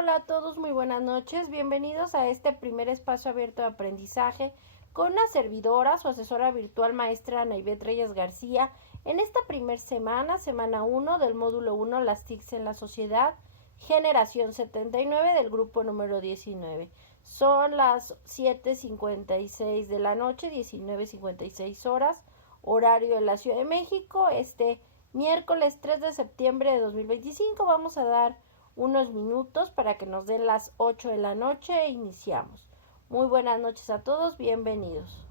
Hola a todos, muy buenas noches. Bienvenidos a este primer espacio abierto de aprendizaje con una servidora, su asesora virtual maestra Ana Ivette Reyes García. En esta semana 1 del módulo 1, las TICs en la sociedad, generación 79 del grupo número 19. Son las 7:56 de la noche, 19:56 horas, horario de la Ciudad de México. Miércoles 3 de septiembre de 2025 vamos a dar unos minutos para que nos den las 8 de la noche e iniciamos. Muy buenas noches a todos, bienvenidos.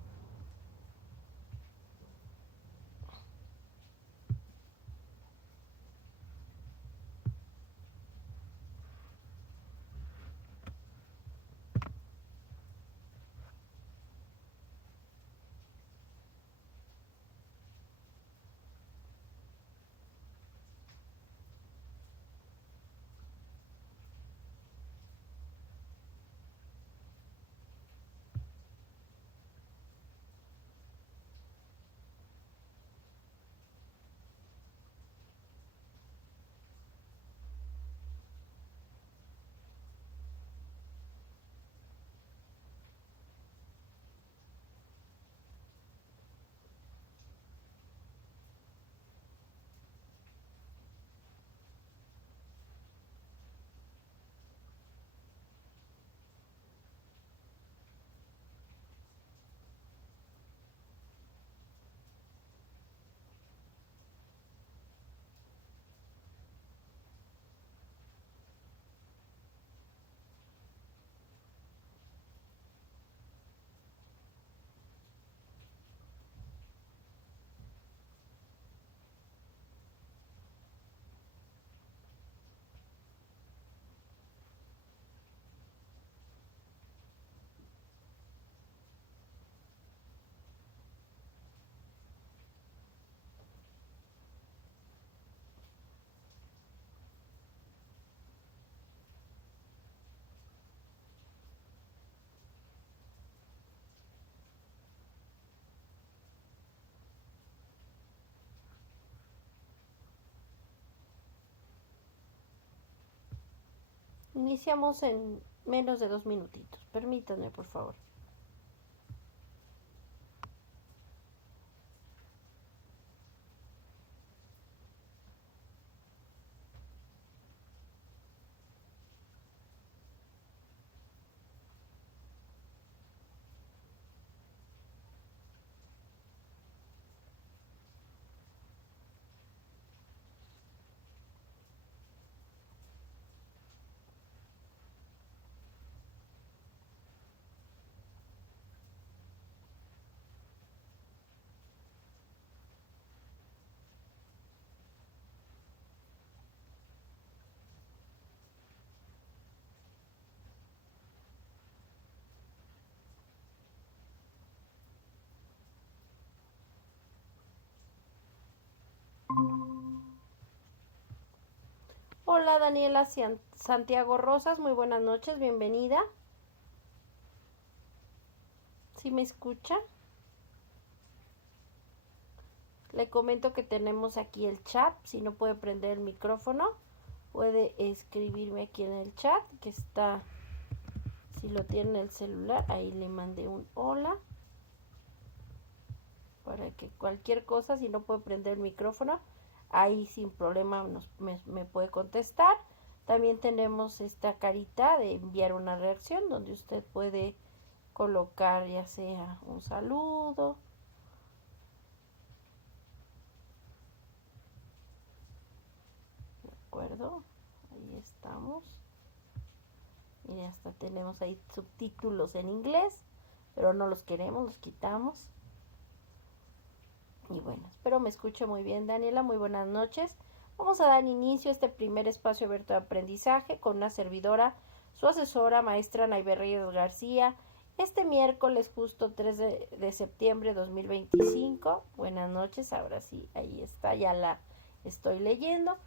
Iniciamos en menos de 2 minutitos. Permítanme, por favor. Hola Daniela Santiago Rosas, muy buenas noches, bienvenida. ¿Sí me escucha? Le comento que tenemos aquí el chat. Si no puede prender el micrófono, puede escribirme aquí en el chat, que está, si lo tiene en el celular, ahí le mandé un hola, para que cualquier cosa, si no puede prender el micrófono, ahí sin problema me puede contestar. También tenemos esta carita de enviar una reacción, donde usted puede colocar ya sea un saludo, ¿de acuerdo? Ahí estamos. Mire, hasta tenemos ahí subtítulos en inglés, pero no los queremos, los quitamos. Y bueno, espero me escuche muy bien, Daniela. Muy buenas noches. Vamos a dar inicio a este primer espacio abierto de aprendizaje con una servidora, su asesora, maestra Ana Ivette Reyes García. Este miércoles, justo 3 de septiembre de 2025. Buenas noches, ahora sí, ahí está, ya la estoy leyendo.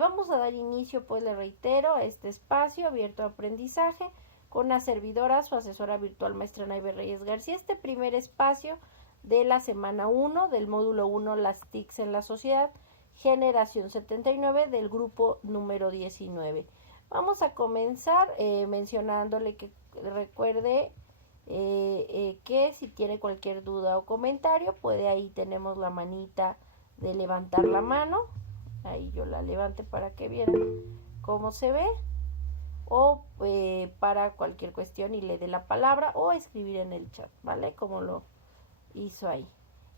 Vamos a dar inicio, pues le reitero, a este espacio abierto de aprendizaje con una servidora, su asesora virtual, maestra Ana Ivette Reyes García. Este primer espacio de la semana 1 del módulo 1, las TICs en la sociedad, generación 79 del grupo número 19. Vamos a comenzar mencionándole que recuerde que si tiene cualquier duda o comentario, ahí tenemos la manita de levantar la mano. Ahí yo la levante para que vieran cómo se ve. O para cualquier cuestión y le dé la palabra o escribir en el chat, ¿vale? Como lo hizo ahí.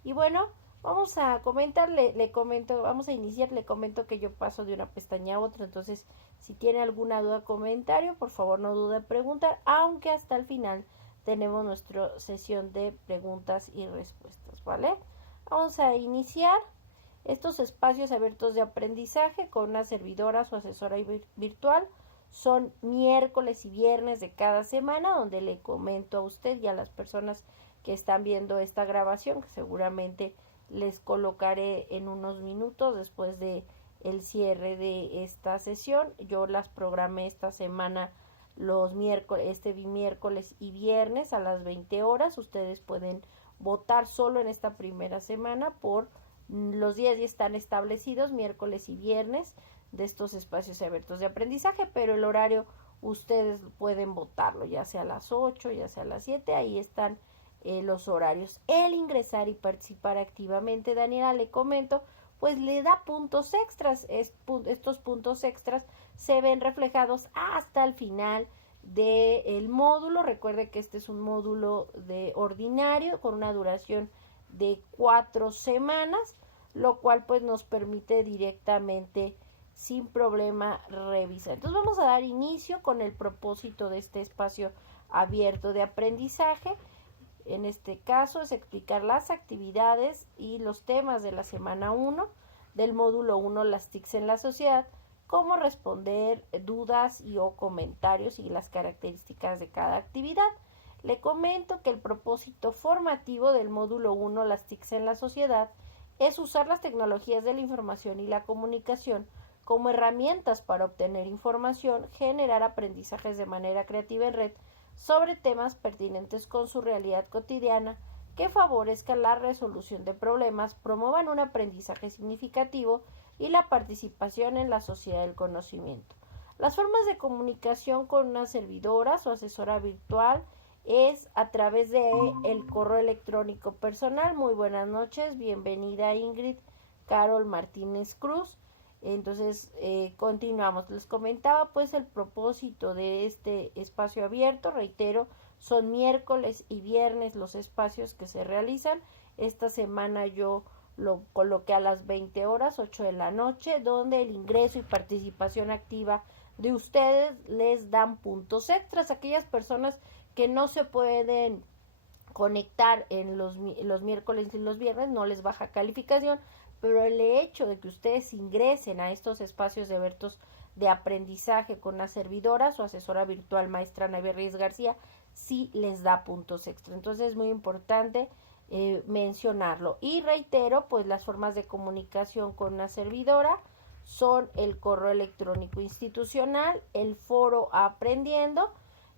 Y bueno, vamos a comentar, le comento, vamos a iniciar, le comento que yo paso de una pestaña a otra, entonces si tiene alguna duda o comentario, por favor no dude en preguntar, aunque hasta el final tenemos nuestra sesión de preguntas y respuestas, ¿vale? Vamos a iniciar estos espacios abiertos de aprendizaje con una servidora, su asesora virtual. Son miércoles y viernes de cada semana, donde le comento a usted y a las personas que están viendo esta grabación, que seguramente les colocaré en unos minutos después de el cierre de esta sesión. Yo las programé esta semana los miércoles y viernes a las 20 horas. Ustedes pueden votar solo en esta primera semana por los días ya están establecidos, miércoles y viernes, de estos espacios abiertos de aprendizaje, pero el horario ustedes pueden votarlo, ya sea a las 8, ya sea a las 7, ahí están los horarios. El ingresar y participar activamente, Daniela, le comento, pues le da puntos extras. Estos puntos extras se ven reflejados hasta el final del módulo. Recuerde que este es un módulo de ordinario con una duración de 4 semanas, lo cual pues nos permite directamente sin problema revisar. Entonces vamos a dar inicio con el propósito de este espacio abierto de aprendizaje. En este caso es explicar las actividades y los temas de la semana 1 del módulo 1, las TICs en la sociedad, cómo responder dudas y o comentarios y las características de cada actividad. Le comento que el propósito formativo del módulo 1, las TICs en la sociedad, es usar las tecnologías de la información y la comunicación como herramientas para obtener información, generar aprendizajes de manera creativa en red sobre temas pertinentes con su realidad cotidiana, que favorezcan la resolución de problemas, promuevan un aprendizaje significativo y la participación en la sociedad del conocimiento. Las formas de comunicación con una servidora, su asesora virtual, es a través de el correo electrónico personal. Muy buenas noches, bienvenida Ingrid Carol Martínez Cruz. Entonces continuamos. Les comentaba pues el propósito de este espacio abierto. Reitero, son miércoles y viernes los espacios que se realizan. Esta semana yo lo coloqué a las 20 horas, 8 de la noche, donde el ingreso y participación activa de ustedes les dan puntos extras. Aquellas personas que no se pueden conectar en los miércoles y los viernes no les baja calificación, pero el hecho de que ustedes ingresen a estos espacios abiertos de aprendizaje con una servidora, su asesora virtual maestra Ana Reyes García, sí les da puntos extra. Entonces es muy importante mencionarlo. Y reitero, pues las formas de comunicación con una servidora son el correo electrónico institucional, el foro Aprendiendo.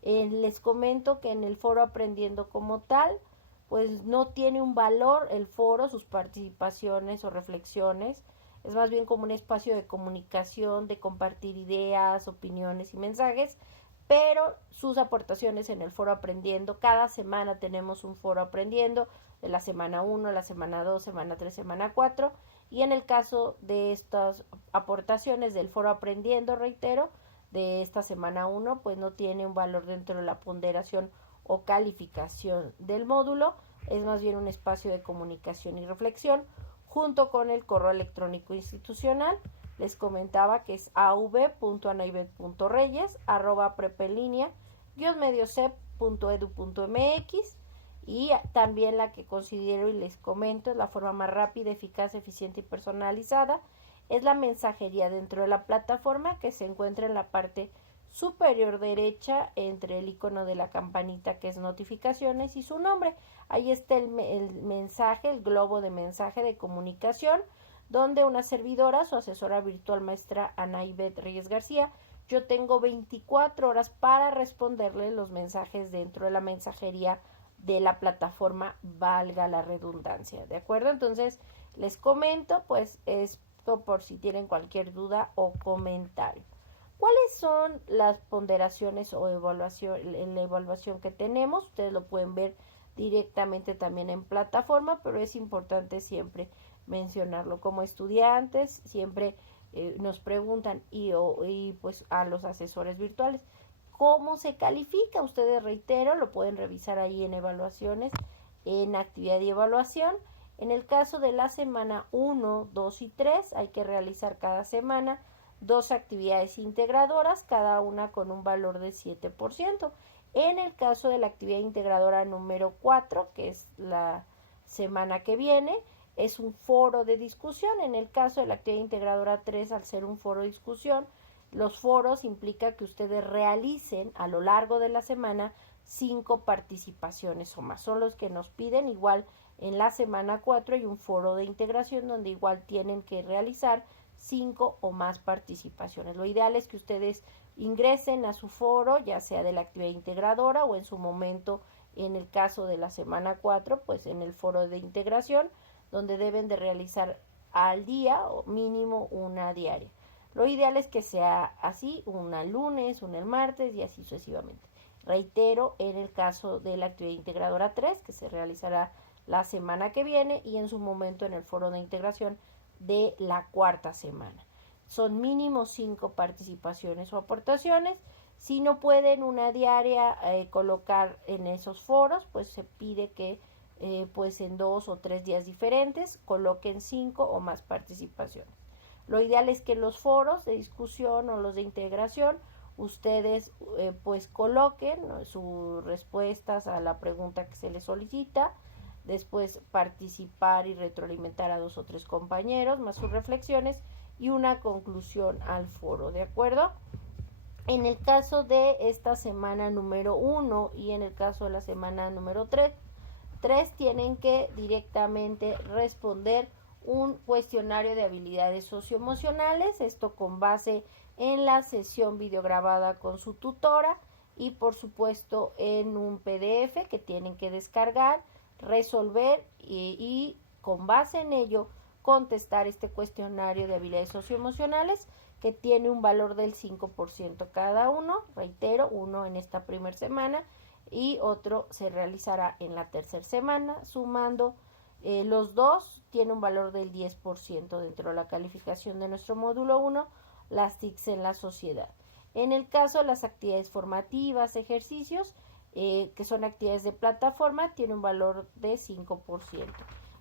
Les comento que en el foro Aprendiendo como tal, pues no tiene un valor el foro, sus participaciones o reflexiones. Es más bien como un espacio de comunicación, de compartir ideas, opiniones y mensajes, pero sus aportaciones en el foro Aprendiendo, cada semana tenemos un foro Aprendiendo, de la semana 1, la semana 2, semana 3, semana 4, y en el caso de estas aportaciones del foro Aprendiendo, reitero, de esta semana 1, pues no tiene un valor dentro de la ponderación o calificación del módulo, es más bien un espacio de comunicación y reflexión, junto con el correo electrónico institucional. Les comentaba que es av.anaibet.reyes@prepelinea-mediocep.edu.mx, y también la que considero y les comento es la forma más rápida, eficaz, eficiente y personalizada, es la mensajería dentro de la plataforma, que se encuentra en la parte superior derecha entre el icono de la campanita que es notificaciones y su nombre. Ahí está el mensaje, el globo de mensaje de comunicación, donde una servidora, su asesora virtual maestra Anaibet Reyes García, yo tengo 24 horas para responderle los mensajes dentro de la mensajería de la plataforma, valga la redundancia, ¿de acuerdo? Entonces les comento, pues esto por si tienen cualquier duda o comentario. ¿Cuáles son las ponderaciones o en la evaluación que tenemos? Ustedes lo pueden ver directamente también en plataforma, pero es importante siempre mencionarlo. Como estudiantes siempre nos preguntan y pues a los asesores virtuales, ¿cómo se califica? Ustedes, reitero, lo pueden revisar ahí en evaluaciones, en actividad y evaluación. En el caso de la semana 1, 2 y 3 hay que realizar cada semana 2 actividades integradoras, cada una con un valor de 7%. En el caso de la actividad integradora número 4, que es la semana que viene, es un foro de discusión. En el caso de la actividad integradora 3, al ser un foro de discusión, los foros implica que ustedes realicen a lo largo de la semana 5 participaciones o más. Son los que nos piden. Igual en la semana 4 hay un foro de integración donde igual tienen que realizar 5 o más participaciones. Lo ideal es que ustedes ingresen a su foro, ya sea de la actividad integradora o en su momento, en el caso de la semana 4, pues en el foro de integración, donde deben de realizar al día o mínimo una diaria. Lo ideal es que sea así, una el lunes, una el martes y así sucesivamente. Reitero, en el caso de la actividad integradora 3, que se realizará la semana que viene, y en su momento en el foro de integración de la cuarta semana. Son mínimo 5 participaciones o aportaciones. Si no pueden una diaria colocar en esos foros, pues se pide que pues en 2 o 3 días diferentes coloquen 5 o más participaciones. Lo ideal es que los foros de discusión o los de integración ustedes pues coloquen sus respuestas a la pregunta que se les solicita, después participar y retroalimentar a 2 o 3 compañeros, más sus reflexiones y una conclusión al foro, ¿de acuerdo? En el caso de esta semana número 1 y en el caso de la semana número 3 tienen que directamente responder un cuestionario de habilidades socioemocionales, esto con base en la sesión videograbada con su tutora y por supuesto en un PDF que tienen que descargar, resolver y con base en ello contestar este cuestionario de habilidades socioemocionales que tiene un valor del 5% cada uno. Reitero, uno en esta primera semana y otro se realizará en la tercera semana, sumando los dos tiene un valor del 10% dentro de la calificación de nuestro módulo 1, las TICs en la sociedad. En el caso de las actividades formativas, ejercicios, que son actividades de plataforma, tiene un valor de 5%.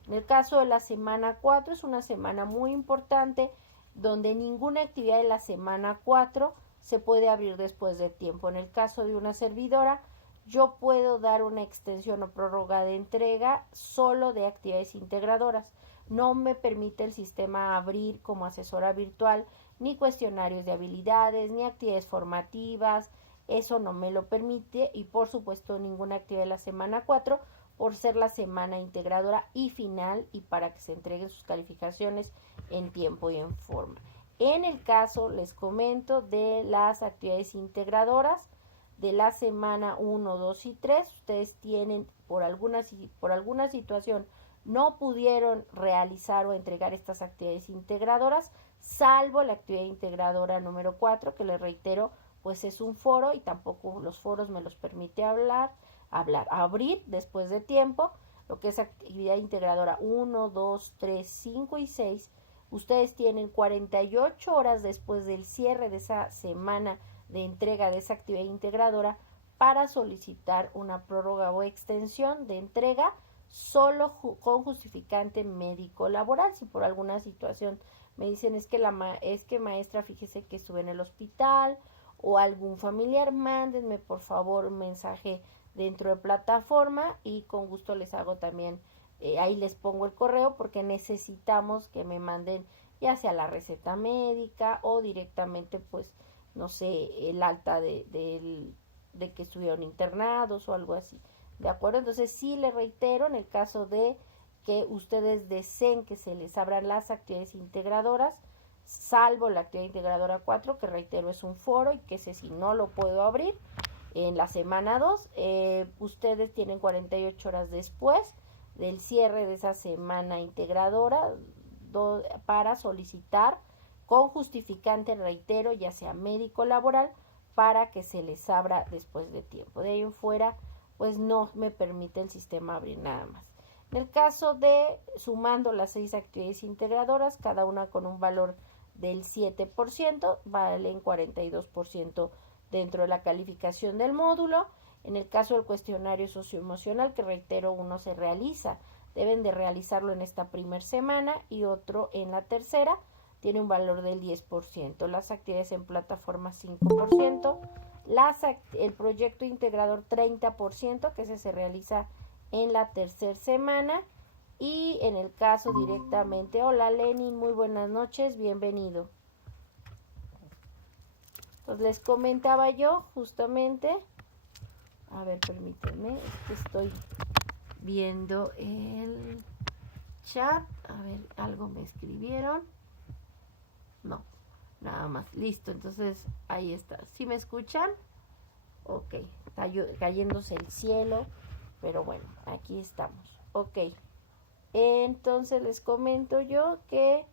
En el caso de la semana 4, es una semana muy importante donde ninguna actividad de la semana 4 se puede abrir después de tiempo. En el caso de una servidora, yo puedo dar una extensión o prórroga de entrega solo de actividades integradoras. No me permite el sistema abrir como asesora virtual ni cuestionarios de habilidades, ni actividades formativas. Eso no me lo permite y por supuesto ninguna actividad de la semana 4 por ser la semana integradora y final y para que se entreguen sus calificaciones en tiempo y en forma. En el caso, les comento, de las actividades integradoras de la semana 1, 2 y 3, ustedes tienen por alguna situación no pudieron realizar o entregar estas actividades integradoras, salvo la actividad integradora número 4, que les reitero, pues es un foro y tampoco los foros me los permite abrir después de tiempo. Lo que es actividad integradora 1, 2, 3, 5 y 6, ustedes tienen 48 horas después del cierre de esa semana de entrega de esa actividad integradora para solicitar una prórroga o extensión de entrega solo con justificante médico laboral. Si por alguna situación me dicen es que maestra, fíjese que estuve en el hospital o algún familiar, mándenme por favor un mensaje dentro de plataforma y con gusto les hago también, ahí les pongo el correo porque necesitamos que me manden ya sea la receta médica o directamente pues no sé, el alta de que estuvieron internados o algo así, ¿de acuerdo? Entonces sí les reitero, en el caso de que ustedes deseen que se les abran las actividades integradoras, salvo la actividad integradora 4, que reitero es un foro y que ese sí no lo puedo abrir, en la semana 2, ustedes tienen 48 horas después del cierre de esa semana integradora para solicitar con justificante, reitero, ya sea médico o laboral, para que se les abra después de tiempo. De ahí en fuera, pues no me permite el sistema abrir nada más. En el caso de sumando las 6 actividades integradoras, cada una con un valor del 7%, valen 42% dentro de la calificación del módulo. En el caso del cuestionario socioemocional, que reitero, uno se realiza, deben de realizarlo en esta primera semana y otro en la tercera, tiene un valor del 10%. Las actividades en plataforma 5%, el proyecto integrador 30%, que ese se realiza en la tercera semana. Y en el caso directamente, hola Lenin, muy buenas noches, bienvenido. Entonces les comentaba yo justamente, a ver, permítanme, es que estoy viendo el chat, a ver, algo me escribieron, no, nada más, listo, entonces ahí está. ¿Sí me escuchan? Ok, está cayéndose el cielo, pero bueno, aquí estamos. Ok, entonces les comento yo que,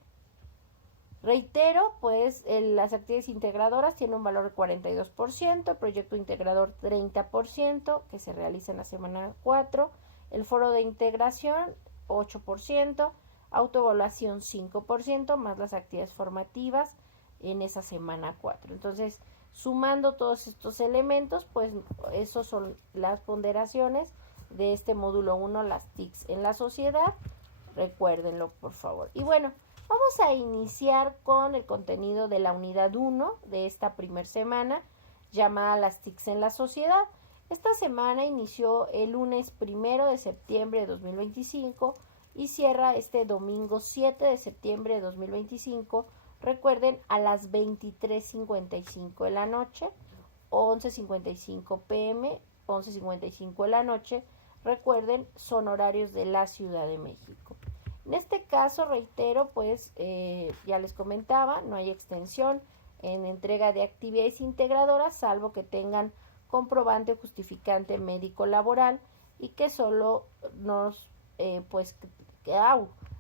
reitero, pues las actividades integradoras tienen un valor de 42%, el proyecto integrador 30%, que se realiza en la semana 4, el foro de integración 8%, autoevaluación 5%, más las actividades formativas en esa semana 4. Entonces, sumando todos estos elementos, pues esos son las ponderaciones de este módulo 1, las TICs en la sociedad. Recuérdenlo, por favor. Y bueno, vamos a iniciar con el contenido de la unidad 1 de esta primera semana, llamada las TICs en la sociedad. Esta semana inició el lunes 1 de septiembre de 2025 y cierra este domingo 7 de septiembre de 2025. Recuerden, a las 23:55 de la noche, 11:55 p.m., 11:55 de la noche. Recuerden, son horarios de la Ciudad de México. En este caso, reitero, pues ya les comentaba, no hay extensión en entrega de actividades integradoras, salvo que tengan comprobante o justificante médico laboral y que solo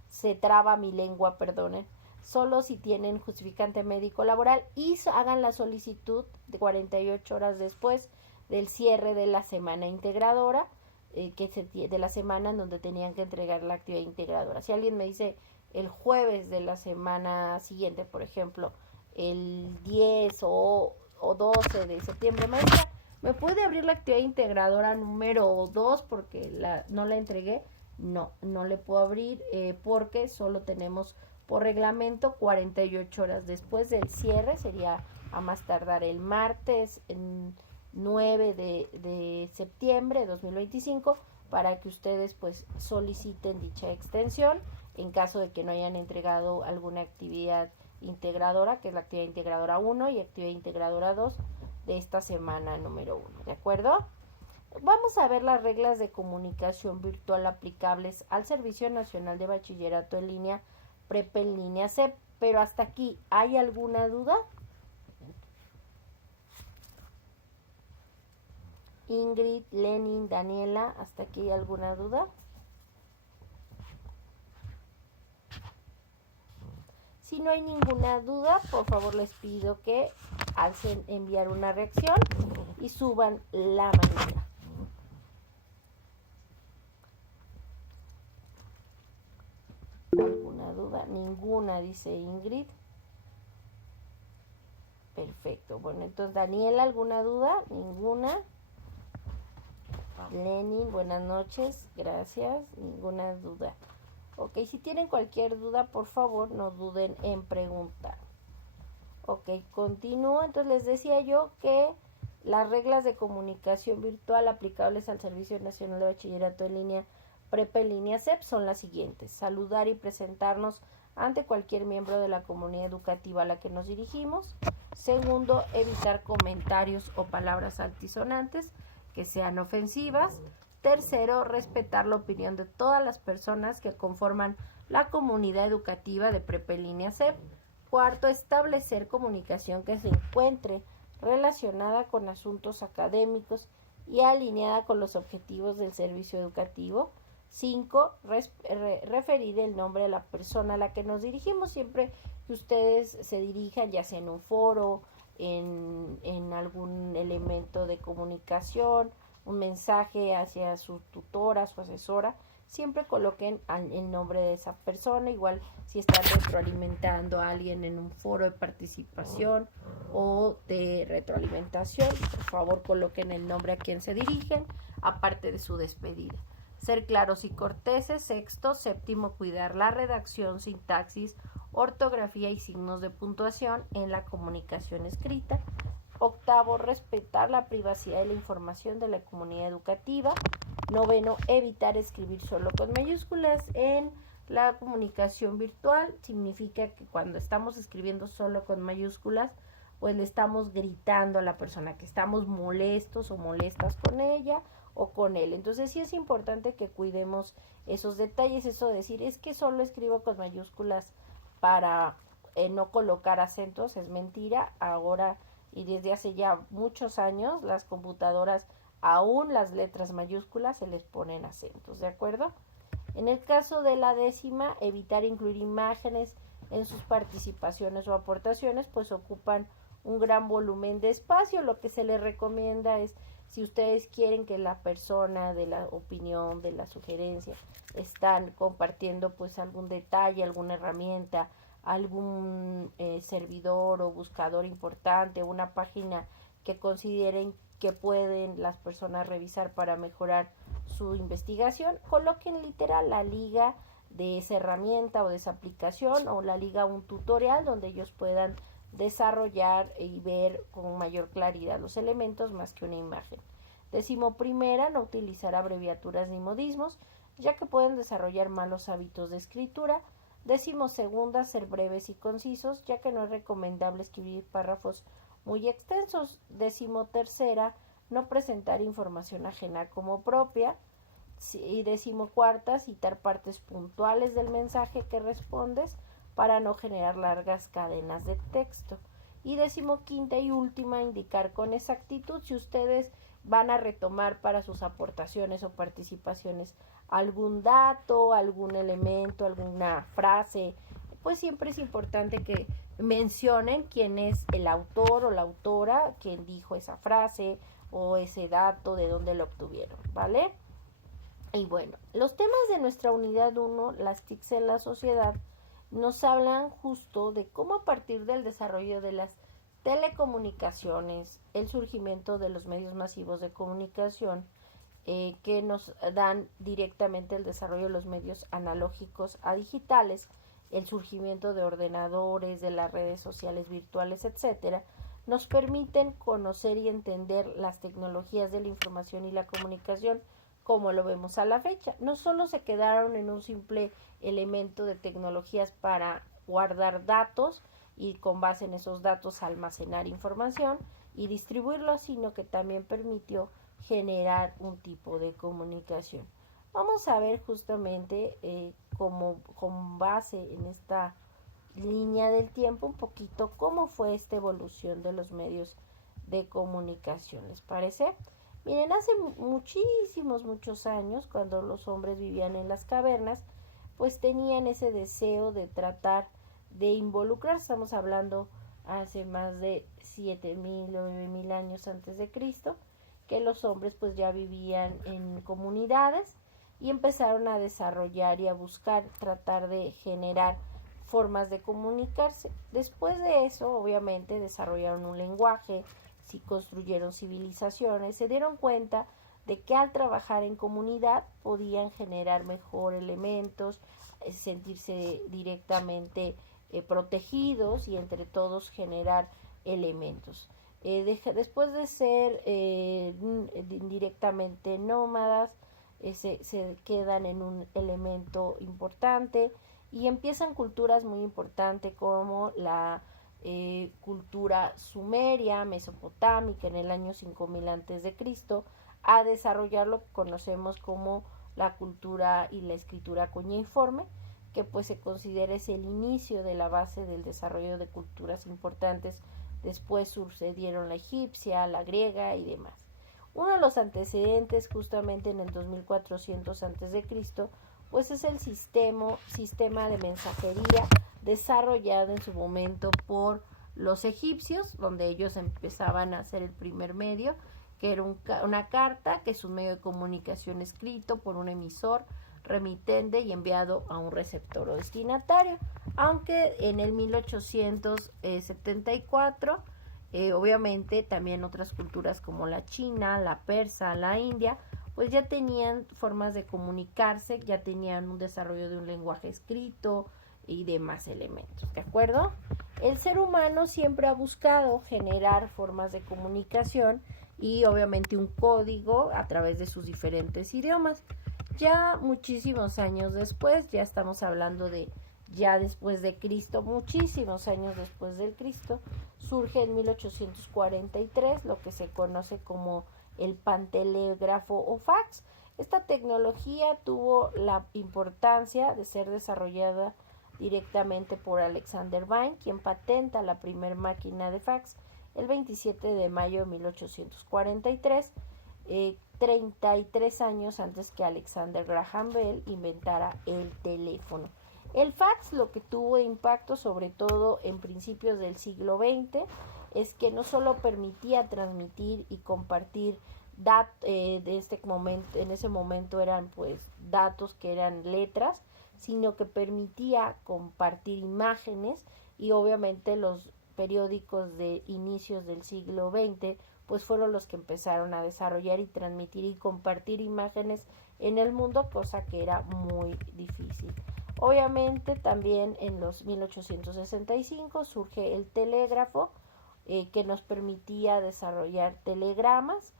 se traba mi lengua, perdonen, solo si tienen justificante médico laboral y hagan la solicitud de 48 horas después del cierre de la semana integradora, de la semana en donde tenían que entregar la actividad integradora. Si alguien me dice el jueves de la semana siguiente, por ejemplo, el 10 o 12 de septiembre, maestra, ¿me puede abrir la actividad integradora número 2 porque no la entregué? No le puedo abrir porque solo tenemos por reglamento 48 horas después del cierre, sería a más tardar el martes 9 de septiembre de 2025, para que ustedes pues soliciten dicha extensión en caso de que no hayan entregado alguna actividad integradora, que es la actividad integradora 1 y actividad integradora 2 de esta semana número 1, ¿de acuerdo? Vamos a ver las reglas de comunicación virtual aplicables al Servicio Nacional de Bachillerato en Línea, Prepa en Línea SEP, pero hasta aquí, ¿hay alguna duda? Ingrid, Lenin, Daniela, ¿hasta aquí hay alguna duda? Si no hay ninguna duda, por favor les pido que hacen enviar una reacción y suban la manita. ¿Alguna duda? Ninguna, dice Ingrid. Perfecto. Bueno, entonces Daniela, ¿alguna duda? Ninguna. Lenin, buenas noches. Gracias. Ninguna duda. Ok, si tienen cualquier duda, por favor, no duden en preguntar. Ok, continúo. Entonces les decía yo que las reglas de comunicación virtual aplicables al Servicio Nacional de Bachillerato en Línea, Prepa en Línea SEP son las siguientes: saludar y presentarnos ante cualquier miembro de la comunidad educativa a la que nos dirigimos. Segundo, evitar comentarios o palabras altisonantes que sean ofensivas. Tercero, respetar la opinión de todas las personas que conforman la comunidad educativa de Prepa en Línea SEP. Cuarto, establecer comunicación que se encuentre relacionada con asuntos académicos y alineada con los objetivos del servicio educativo. 5. Referir el nombre de la persona a la que nos dirigimos siempre que ustedes se dirijan ya sea en un foro, en algún elemento de comunicación, un mensaje hacia su tutora, su asesora, siempre coloquen el nombre de esa persona. Igual si están retroalimentando a alguien en un foro de participación o de retroalimentación, por favor coloquen el nombre a quien se dirigen, aparte de su despedida. Ser claros y corteses. Sexto. Séptimo, cuidar la redacción, sintaxis, ortografía y signos de puntuación en la comunicación escrita. Octavo, respetar la privacidad y la información de la comunidad educativa. Noveno, evitar escribir solo con mayúsculas en la comunicación virtual. Significa que cuando estamos escribiendo solo con mayúsculas, pues le estamos gritando a la persona que estamos molestos o molestas con ella o con él. Entonces sí es importante que cuidemos esos detalles. Eso de decir, es que solo escribo con mayúsculas para no colocar acentos, es mentira. Ahora y desde hace ya muchos años las computadoras, aún las letras mayúsculas, se les ponen acentos, ¿de acuerdo? En el caso de la décima, evitar incluir imágenes en sus participaciones o aportaciones, pues ocupan un gran volumen de espacio. Lo que se les recomienda es, si ustedes quieren que la persona de la opinión, de la sugerencia, están compartiendo pues algún detalle, alguna herramienta, algún servidor o buscador importante, una página que consideren que pueden las personas revisar para mejorar su investigación, coloquen literal la liga de esa herramienta o de esa aplicación, o la liga a un tutorial donde ellos puedan desarrollar y ver con mayor claridad los elementos más que una imagen. Décimo primera, no utilizar abreviaturas ni modismos, ya que pueden desarrollar malos hábitos de escritura. Décimo segunda, ser breves y concisos, ya que no es recomendable escribir párrafos muy extensos. Décimo tercera, no presentar información ajena como propia. Y décimo cuarta, citar partes puntuales del mensaje que respondes para no generar largas cadenas de texto. Y décimo quinta y última, indicar con exactitud si ustedes van a retomar para sus aportaciones o participaciones algún dato, algún elemento, alguna frase. Pues siempre es importante que mencionen quién es el autor o la autora, quién dijo esa frase o ese dato, de dónde lo obtuvieron, ¿vale? Y bueno, los temas de nuestra unidad 1, las TICs en la sociedad, nos hablan justo de cómo a partir del desarrollo de las telecomunicaciones, el surgimiento de los medios masivos de comunicación, que nos dan directamente el desarrollo de los medios analógicos a digitales, el surgimiento de ordenadores, de las redes sociales virtuales, etcétera, nos permiten conocer y entender las tecnologías de la información y la comunicación como lo vemos a la fecha. No solo se quedaron en un simple elemento de tecnologías para guardar datos y con base en esos datos almacenar información y distribuirlos, sino que también permitió generar un tipo de comunicación. Vamos a ver justamente con base en esta línea del tiempo un poquito cómo fue esta evolución de los medios de comunicación. ¿Les parece? Miren, hace muchos años, cuando los hombres vivían en las cavernas, pues tenían ese deseo de tratar de involucrar. Estamos hablando hace más de 7,000 o 9,000 años antes de Cristo, que los hombres pues ya vivían en comunidades y empezaron a desarrollar y a buscar tratar de generar formas de comunicarse. Después de eso, obviamente, desarrollaron un lenguaje, si construyeron civilizaciones, se dieron cuenta de que al trabajar en comunidad podían generar mejor elementos, sentirse directamente protegidos y entre todos generar elementos. Después de ser directamente nómadas, se quedan en un elemento importante y empiezan culturas muy importantes como la cultura sumeria, mesopotámica en el año 5000 a.C., a desarrollar lo que conocemos como la cultura y la escritura cuneiforme, que pues se considera es el inicio de la base del desarrollo de culturas importantes. Después sucedieron la egipcia, la griega y demás. Uno de los antecedentes justamente en el 2400 a.C., pues es el sistema de mensajería desarrollado en su momento por los egipcios, donde ellos empezaban a hacer el primer medio, que era una carta, que es un medio de comunicación escrito por un emisor, remitente y enviado a un receptor o destinatario. Aunque en el 1874, obviamente también otras culturas como la china, la persa, la india, pues ya tenían formas de comunicarse, ya tenían un desarrollo de un lenguaje escrito y demás elementos, ¿de acuerdo? El ser humano siempre ha buscado generar formas de comunicación y obviamente un código a través de sus diferentes idiomas. Ya muchísimos años después, ya estamos hablando de ya después de Cristo, muchísimos años después del Cristo, surge en 1843 lo que se conoce como el pantelégrafo o fax. Esta tecnología tuvo la importancia de ser desarrollada directamente por Alexander Vine, quien patenta la primera máquina de fax el 27 de mayo de 1843, 33 años antes que Alexander Graham Bell inventara el teléfono. El fax, lo que tuvo impacto sobre todo en principios del siglo XX, es que no solo permitía transmitir y compartir en ese momento eran pues datos que eran letras, sino que permitía compartir imágenes, y obviamente los periódicos de inicios del siglo XX pues fueron los que empezaron a desarrollar y transmitir y compartir imágenes en el mundo, cosa que era muy difícil. Obviamente también en los 1865 surge el telégrafo, que nos permitía desarrollar telegramas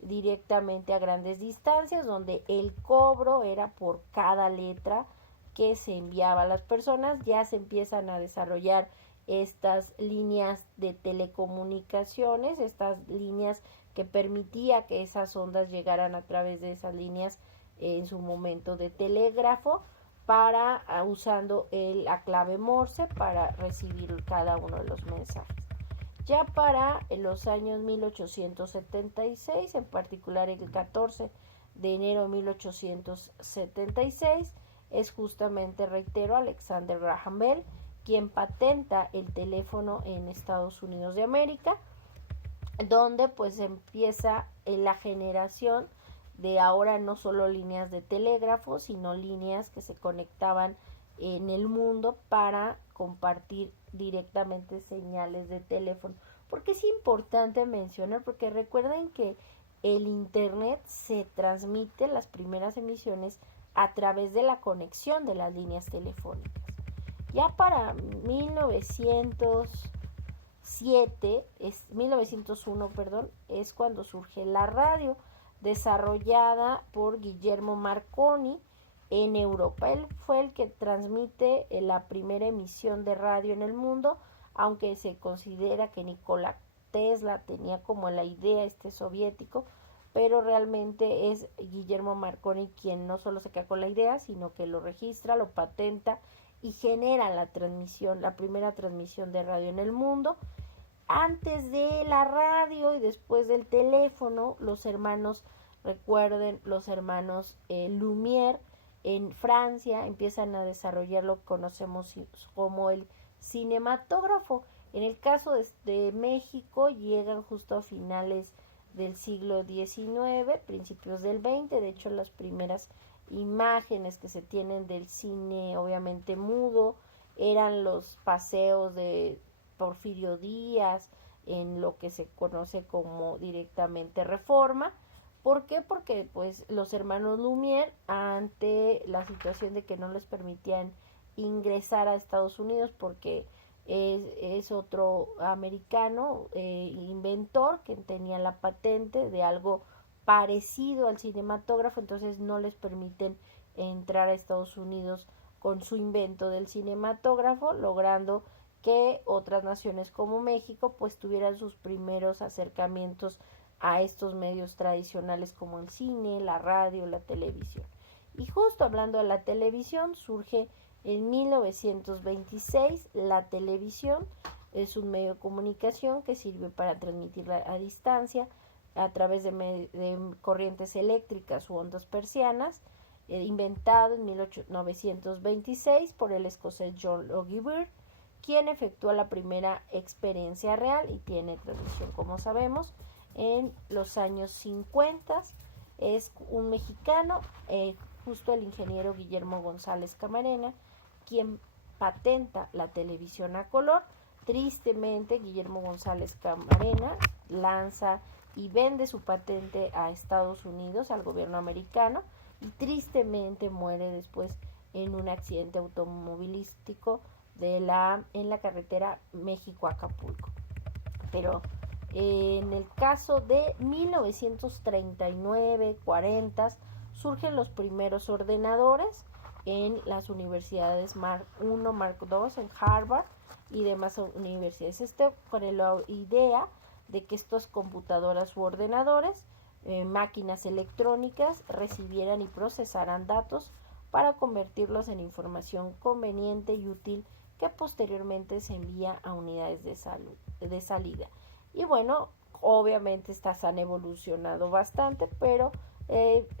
directamente a grandes distancias, donde el cobro era por cada letra que se enviaba a las personas. Ya se empiezan a desarrollar estas líneas de telecomunicaciones, estas líneas que permitía que esas ondas llegaran a través de esas líneas en su momento de telégrafo, para usando la clave Morse para recibir cada uno de los mensajes. Ya para los años 1876, en particular el 14 de enero de 1876, es justamente, reitero, Alexander Graham Bell quien patenta el teléfono en Estados Unidos de América, donde pues empieza la generación de ahora no solo líneas de telégrafo, sino líneas que se conectaban en el mundo para compartir directamente señales de teléfono. Porque es importante mencionar, porque recuerden que el internet se transmite, las primeras emisiones, a través de la conexión de las líneas telefónicas. Ya para 1901, es cuando surge la radio, desarrollada por Guillermo Marconi en Europa. Él fue el que transmite la primera emisión de radio en el mundo, aunque se considera que Nikola Tesla tenía como la idea soviético, pero realmente es Guillermo Marconi quien no solo se queda con la idea, sino que lo registra, lo patenta y genera la primera transmisión de radio en el mundo. Antes de la radio y después del teléfono, los hermanos Lumière en Francia empiezan a desarrollar lo que conocemos como el cinematógrafo. En el caso de México, llegan justo a finales del siglo XIX, principios del XX. De hecho, las primeras imágenes que se tienen del cine, obviamente mudo, eran los paseos de Porfirio Díaz en lo que se conoce como directamente Reforma. ¿Por qué? Porque pues los hermanos Lumière, ante la situación de que no les permitían ingresar a Estados Unidos porque es otro americano inventor que tenía la patente de algo parecido al cinematógrafo, entonces no les permiten entrar a Estados Unidos con su invento del cinematógrafo, logrando que otras naciones como México pues tuvieran sus primeros acercamientos a estos medios tradicionales como el cine, la radio, la televisión. Y justo hablando de la televisión, surge en 1926 la televisión. Es un medio de comunicación que sirve para transmitir a distancia a través de corrientes eléctricas u ondas hertzianas. inventado en 1926 por el escocés John Logie Baird, quien efectuó la primera experiencia real y tiene tradición, como sabemos, en los años 50. Es un mexicano, justo el ingeniero Guillermo González Camarena, quien patenta la televisión a color. Tristemente, Guillermo González Camarena lanza y vende su patente a Estados Unidos, al gobierno americano, y tristemente muere después en un accidente automovilístico en la carretera México-Acapulco. Pero en el caso de 1939-40 surgen los primeros ordenadores en las universidades Mark I, Mark II, en Harvard y demás universidades. Esto con la idea de que estas computadoras u ordenadores, máquinas electrónicas, recibieran y procesaran datos para convertirlos en información conveniente y útil que posteriormente se envía a unidades de salida. Y bueno, obviamente estas han evolucionado bastante, pero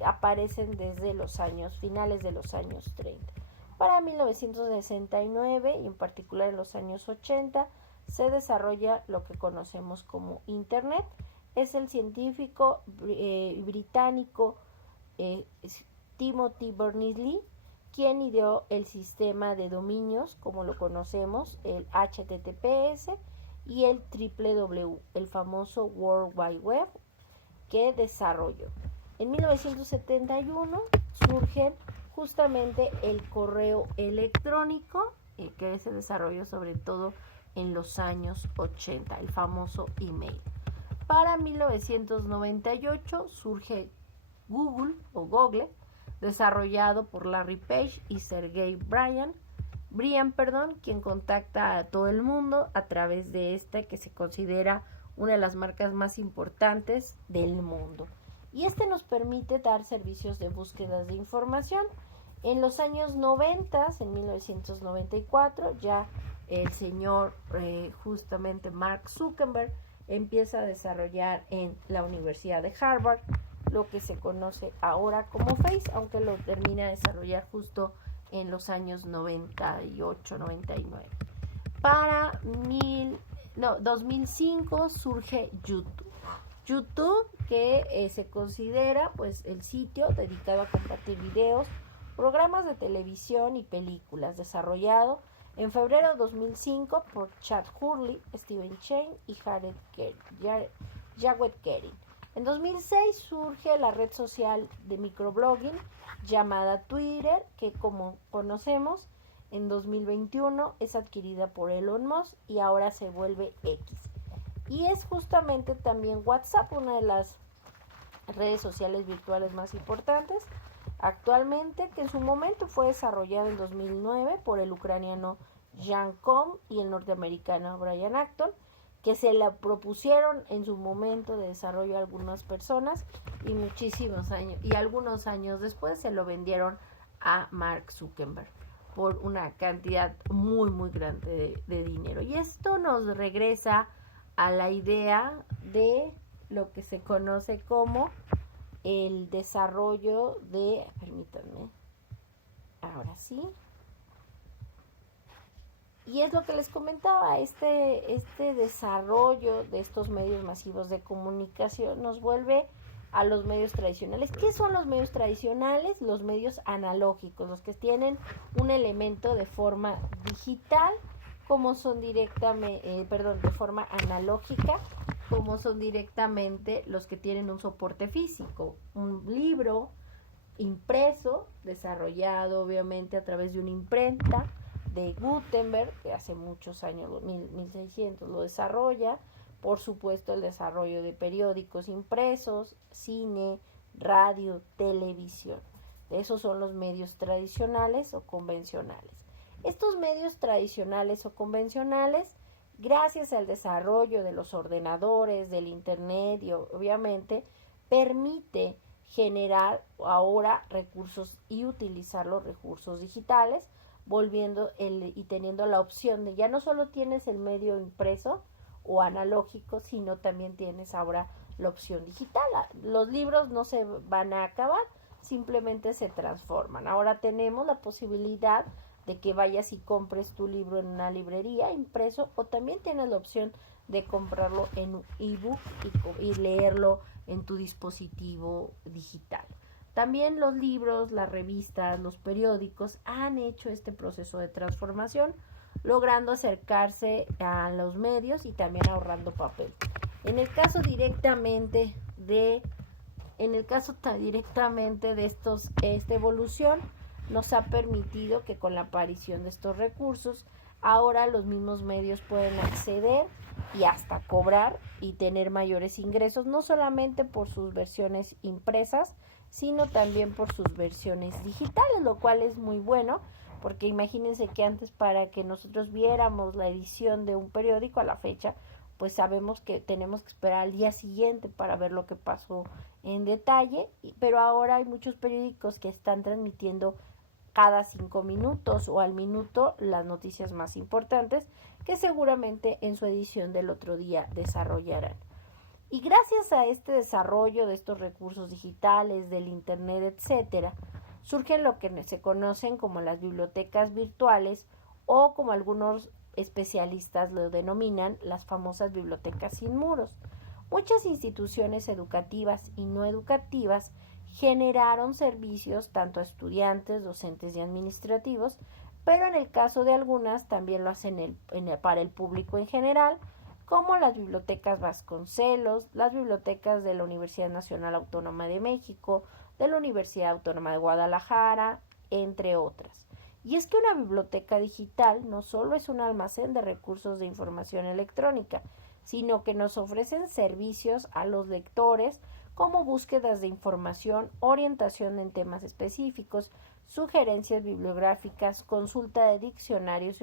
aparecen desde los finales de los años 30. Para 1969 y en particular en los años 80 se desarrolla lo que conocemos como Internet. Es el científico británico Timothy Berners-Lee quien ideó el sistema de dominios, como lo conocemos, el HTTPS y el www, el famoso World Wide Web, que desarrolló. En 1971 surge justamente el correo electrónico, que se desarrolló sobre todo en los años 80, el famoso email. Para 1998 surge Google, desarrollado por Larry Page y Sergey Brin, quien contacta a todo el mundo a través de que se considera una de las marcas más importantes del mundo. Y nos permite dar servicios de búsquedas de información. En los años 90, en 1994, ya el señor justamente Mark Zuckerberg empieza a desarrollar en la Universidad de Harvard lo que se conoce ahora como Face, aunque lo termina de desarrollar justo en los años 98-99. Para 2005 surge YouTube, que se considera pues el sitio dedicado a compartir videos, programas de televisión y películas, desarrollado en febrero de 2005 por Chad Hurley, Steven Chen y Jared Kerin. En 2006 surge la red social de microblogging llamada Twitter, que como conocemos, en 2021 es adquirida por Elon Musk y ahora se vuelve X. Y es justamente también WhatsApp, una de las redes sociales virtuales más importantes actualmente, que en su momento fue desarrollado en 2009 por el ucraniano Jan Koum y el norteamericano Brian Acton, que se la propusieron en su momento de desarrollo a algunas personas y algunos años después se lo vendieron a Mark Zuckerberg por una cantidad muy muy grande de dinero. Y esto nos regresa a la idea de lo que se conoce como el desarrollo permítanme, ahora sí. Y es lo que les comentaba, este desarrollo de estos medios masivos de comunicación nos vuelve a los medios tradicionales. ¿Qué son los medios tradicionales? Los medios analógicos, los que tienen un elemento de forma digital, como son de forma analógica, como son directamente los que tienen un soporte físico, un libro impreso, desarrollado obviamente a través de una imprenta, de Gutenberg, que hace muchos años, 1600, lo desarrolla. Por supuesto, el desarrollo de periódicos impresos, cine, radio, televisión. Esos son los medios tradicionales o convencionales. Estos medios tradicionales o convencionales, gracias al desarrollo de los ordenadores, del internet y obviamente, permite generar ahora recursos y utilizar los recursos digitales, y teniendo la opción de ya no solo tienes el medio impreso o analógico, sino también tienes ahora la opción digital. Los libros no se van a acabar, simplemente se transforman. Ahora tenemos la posibilidad de que vayas y compres tu libro en una librería impreso, o también tienes la opción de comprarlo en un ebook y leerlo en tu dispositivo digital. También los libros, las revistas, los periódicos han hecho este proceso de transformación, logrando acercarse a los medios y también ahorrando papel. En el caso directamente de esta evolución, nos ha permitido que con la aparición de estos recursos, ahora los mismos medios pueden acceder y hasta cobrar y tener mayores ingresos, no solamente por sus versiones impresas, sino también por sus versiones digitales, lo cual es muy bueno, porque imagínense que antes, para que nosotros viéramos la edición de un periódico a la fecha, pues sabemos que tenemos que esperar al día siguiente para ver lo que pasó en detalle, pero ahora hay muchos periódicos que están transmitiendo cada 5 minutos o al minuto las noticias más importantes, que seguramente en su edición del otro día desarrollarán. Y gracias a este desarrollo de estos recursos digitales, del internet, etcétera, surgen lo que se conocen como las bibliotecas virtuales, o como algunos especialistas lo denominan, las famosas bibliotecas sin muros. Muchas instituciones educativas y no educativas generaron servicios tanto a estudiantes, docentes y administrativos, pero en el caso de algunas también lo hacen para el público en general, como las bibliotecas Vasconcelos, las bibliotecas de la Universidad Nacional Autónoma de México, de la Universidad Autónoma de Guadalajara, entre otras. Y es que una biblioteca digital no solo es un almacén de recursos de información electrónica, sino que nos ofrecen servicios a los lectores, como búsquedas de información, orientación en temas específicos, sugerencias bibliográficas, consulta de diccionarios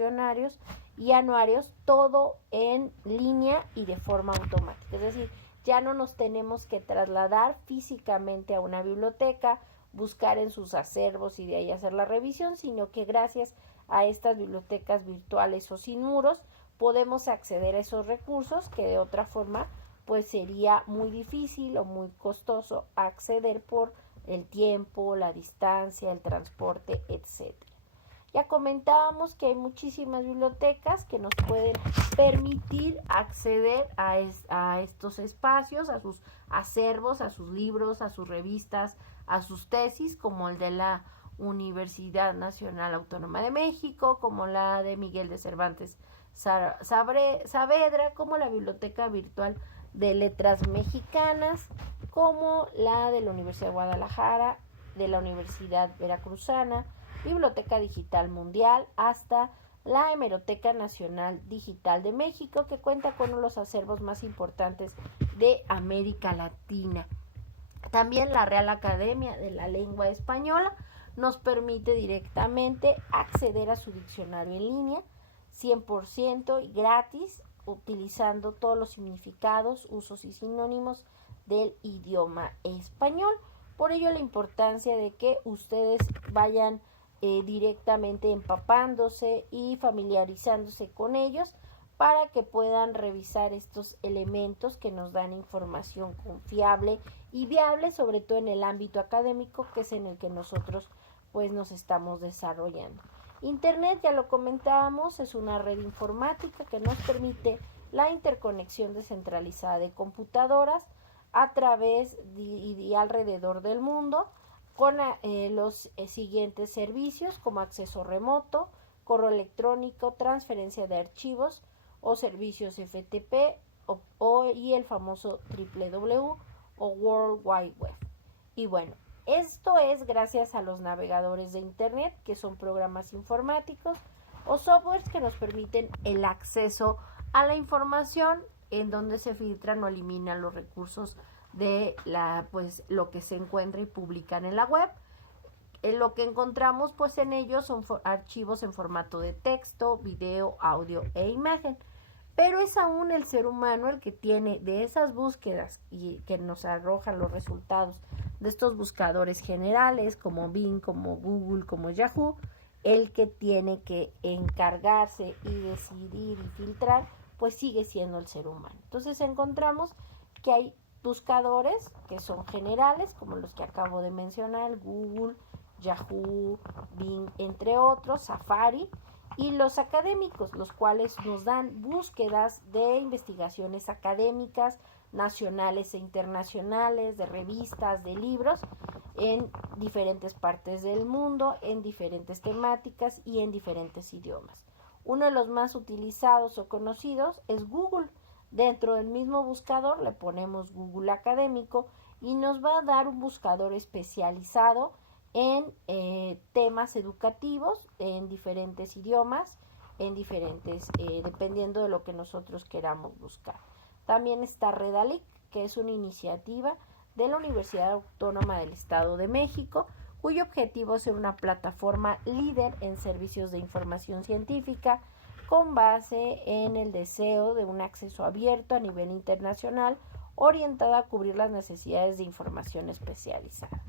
y anuarios, todo en línea y de forma automática. Es decir, ya no nos tenemos que trasladar físicamente a una biblioteca, buscar en sus acervos y de ahí hacer la revisión, sino que gracias a estas bibliotecas virtuales o sin muros podemos acceder a esos recursos que de otra forma pues sería muy difícil o muy costoso acceder por el tiempo, la distancia, el transporte, etc. Ya comentábamos que hay muchísimas bibliotecas que nos pueden permitir acceder a estos espacios, a sus acervos, a sus libros, a sus revistas, a sus tesis, como el de la Universidad Nacional Autónoma de México, como la de Miguel de Cervantes Saavedra, como la Biblioteca Virtual de Letras Mexicanas, como la de la Universidad de Guadalajara, de la Universidad Veracruzana, Biblioteca Digital Mundial, hasta la Hemeroteca Nacional Digital de México, que cuenta con uno de los acervos más importantes de América Latina. También la Real Academia de la Lengua Española nos permite directamente acceder a su diccionario en línea, 100% y gratis, utilizando todos los significados, usos y sinónimos del idioma español. Por ello, la importancia de que ustedes vayan directamente empapándose y familiarizándose con ellos, para que puedan revisar estos elementos que nos dan información confiable y viable, sobre todo en el ámbito académico, que es en el que nosotros pues nos estamos desarrollando. Internet, ya lo comentábamos, es una red informática que nos permite la interconexión descentralizada de computadoras a través y alrededor del mundo, con los siguientes servicios como acceso remoto, correo electrónico, transferencia de archivos o servicios FTP y el famoso www o World Wide Web. Y bueno, esto es gracias a los navegadores de Internet, que son programas informáticos o softwares que nos permiten el acceso a la información, en donde se filtran o eliminan los recursos de lo que se encuentra y publican en la web. Lo que encontramos pues en ellos son archivos en formato de texto, video, audio e imagen. Pero es aún el ser humano el que tiene de esas búsquedas y que nos arrojan los resultados de estos buscadores generales como Bing, como Google, como Yahoo, el que tiene que encargarse y decidir y filtrar, pues sigue siendo el ser humano. Entonces encontramos que hay buscadores que son generales, como los que acabo de mencionar, Google, Yahoo, Bing, entre otros, Safari, y los académicos, los cuales nos dan búsquedas de investigaciones académicas, nacionales e internacionales, de revistas, de libros, en diferentes partes del mundo, en diferentes temáticas y en diferentes idiomas. Uno de los más utilizados o conocidos es Google. Dentro del mismo buscador le ponemos Google Académico y nos va a dar un buscador especializado en temas educativos, en diferentes idiomas, en diferentes, dependiendo de lo que nosotros queramos buscar. También está Redalic, que es una iniciativa de la Universidad Autónoma del Estado de México, cuyo objetivo es ser una plataforma líder en servicios de información científica con base en el deseo de un acceso abierto a nivel internacional orientada a cubrir las necesidades de información especializada.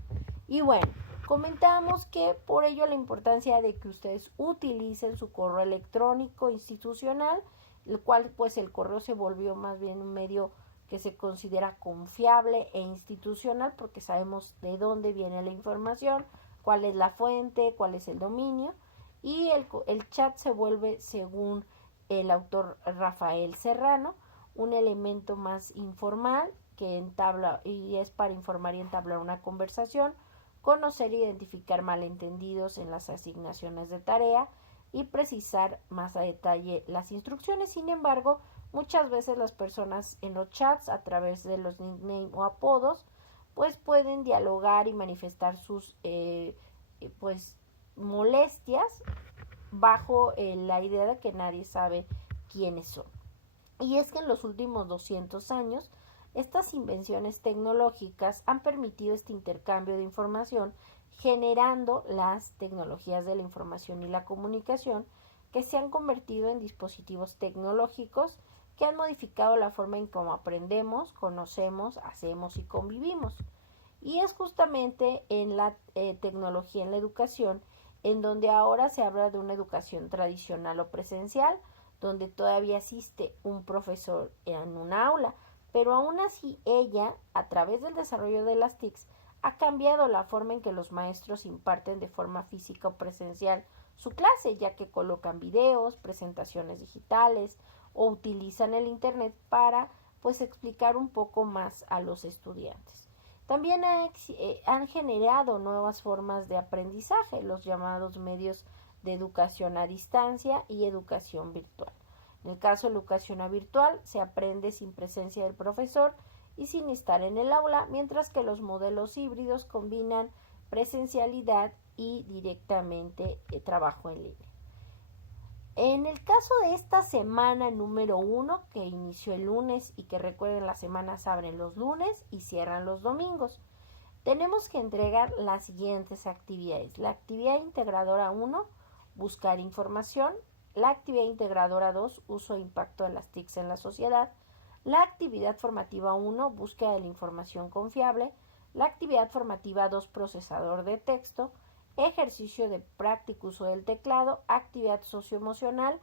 Y bueno, comentamos que por ello la importancia de que ustedes utilicen su correo electrónico institucional, el cual pues el correo se volvió más bien un medio que se considera confiable e institucional porque sabemos de dónde viene la información, cuál es la fuente, cuál es el dominio, y el chat se vuelve, según el autor Rafael Serrano, un elemento más informal que entabla y es para informar y entablar una conversación, conocer e identificar malentendidos en las asignaciones de tarea y precisar más a detalle las instrucciones. Sin embargo, muchas veces las personas en los chats, a través de los nicknames o apodos, pues pueden dialogar y manifestar sus pues molestias bajo la idea de que nadie sabe quiénes son. Y es que en los últimos 200 años, estas invenciones tecnológicas han permitido este intercambio de información, generando las tecnologías de la información y la comunicación, que se han convertido en dispositivos tecnológicos que han modificado la forma en cómo aprendemos, conocemos, hacemos y convivimos. Y es justamente en la tecnología, en la educación, en donde ahora se habla de una educación tradicional o presencial, donde todavía asiste un profesor en un aula, pero aún así ella, a través del desarrollo de las TICs, ha cambiado la forma en que los maestros imparten de forma física o presencial su clase, ya que colocan videos, presentaciones digitales o utilizan el internet para pues explicar un poco más a los estudiantes. También han generado nuevas formas de aprendizaje, los llamados medios de educación a distancia y educación virtual. En el caso de la educación virtual, se aprende sin presencia del profesor y sin estar en el aula, mientras que los modelos híbridos combinan presencialidad y directamente trabajo en línea. En el caso de esta semana número 1, que inició el lunes y que recuerden las semanas abren los lunes y cierran los domingos, tenemos que entregar las siguientes actividades. La actividad integradora 1, buscar información. La actividad integradora 2, uso e impacto de las TICs en la sociedad. La actividad formativa 1, búsqueda de la información confiable. La actividad formativa 2, procesador de texto. Ejercicio de práctico uso del teclado. Actividad socioemocional.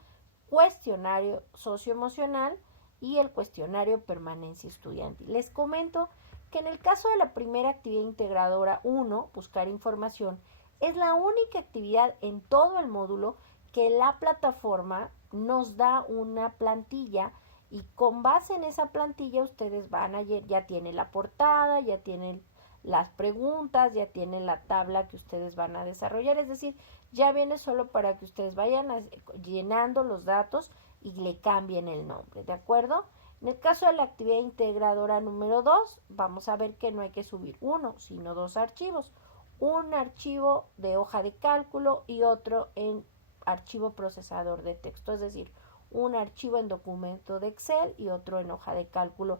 Cuestionario socioemocional y el cuestionario permanencia estudiantil. Les comento que en el caso de la primera actividad integradora 1, buscar información, es la única actividad en todo el módulo que la plataforma nos da una plantilla y con base en esa plantilla ustedes van a ya tienen la portada, ya tienen las preguntas, ya tienen la tabla que ustedes van a desarrollar, es decir, ya viene solo para que ustedes vayan llenando los datos y le cambien el nombre, ¿de acuerdo? En el caso de la actividad integradora número 2, vamos a ver que no hay que subir uno, sino 2 archivos. Un archivo de hoja de cálculo y otro en archivo procesador de texto, es decir, un archivo en documento de Excel y otro en hoja de cálculo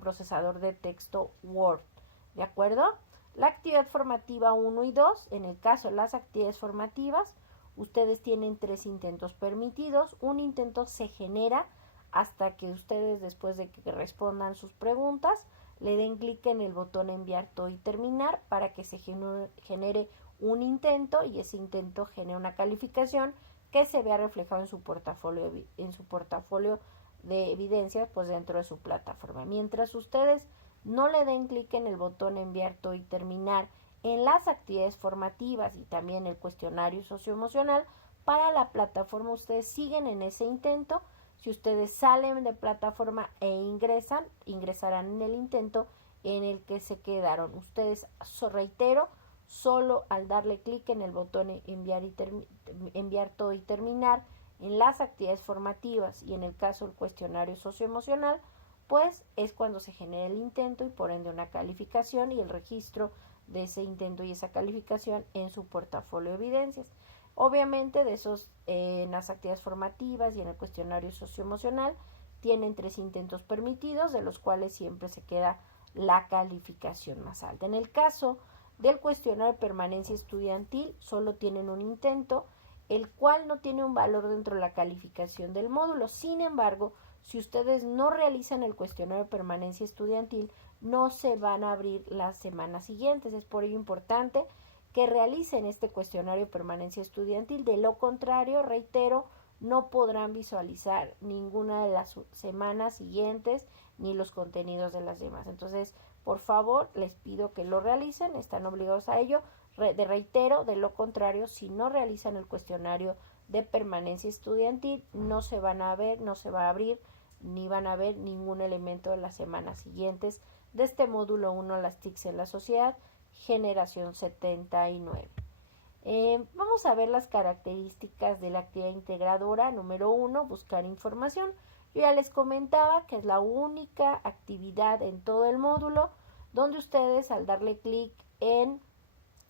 procesador de texto Word, ¿de acuerdo? La actividad formativa 1 y 2, en el caso de las actividades formativas, ustedes tienen 3 intentos permitidos, un intento se genera hasta que ustedes, después de que respondan sus preguntas, le den clic en el botón enviar todo y terminar para que se genere un intento y ese intento genere una calificación que se vea reflejado en su portafolio de evidencias pues dentro de su plataforma. Mientras ustedes no le den clic en el botón enviar todo y terminar en las actividades formativas y también el cuestionario socioemocional, para la plataforma ustedes siguen en ese intento. Si ustedes salen de plataforma e ingresarán en el intento en el que se quedaron. Ustedes, reitero, solo al darle clic en el botón enviar todo y terminar en las actividades formativas y en el caso del cuestionario socioemocional, pues es cuando se genera el intento y por ende una calificación y el registro de ese intento y esa calificación en su portafolio de evidencias. Obviamente de esos en las actividades formativas y en el cuestionario socioemocional tienen 3 intentos permitidos, de los cuales siempre se queda la calificación más alta. En el caso del cuestionario de permanencia estudiantil solo tienen un intento, el cual no tiene un valor dentro de la calificación del módulo. Sin embargo, si ustedes no realizan el cuestionario de permanencia estudiantil, no se van a abrir las semanas siguientes. Es por ello importante que realicen este cuestionario de permanencia estudiantil. De lo contrario, reitero, no podrán visualizar ninguna de las semanas siguientes ni los contenidos de las demás. Entonces, por favor, les pido que lo realicen, están obligados a ello. Reitero, de lo contrario, si no realizan el cuestionario de permanencia estudiantil, no se van a ver, no se va a abrir, ni van a ver ningún elemento de las semanas siguientes de este módulo 1, las TICs en la sociedad, generación 79. Vamos a ver las características de la actividad integradora. Número 1, buscar información. Yo ya les comentaba que es la única actividad en todo el módulo donde ustedes, al darle clic en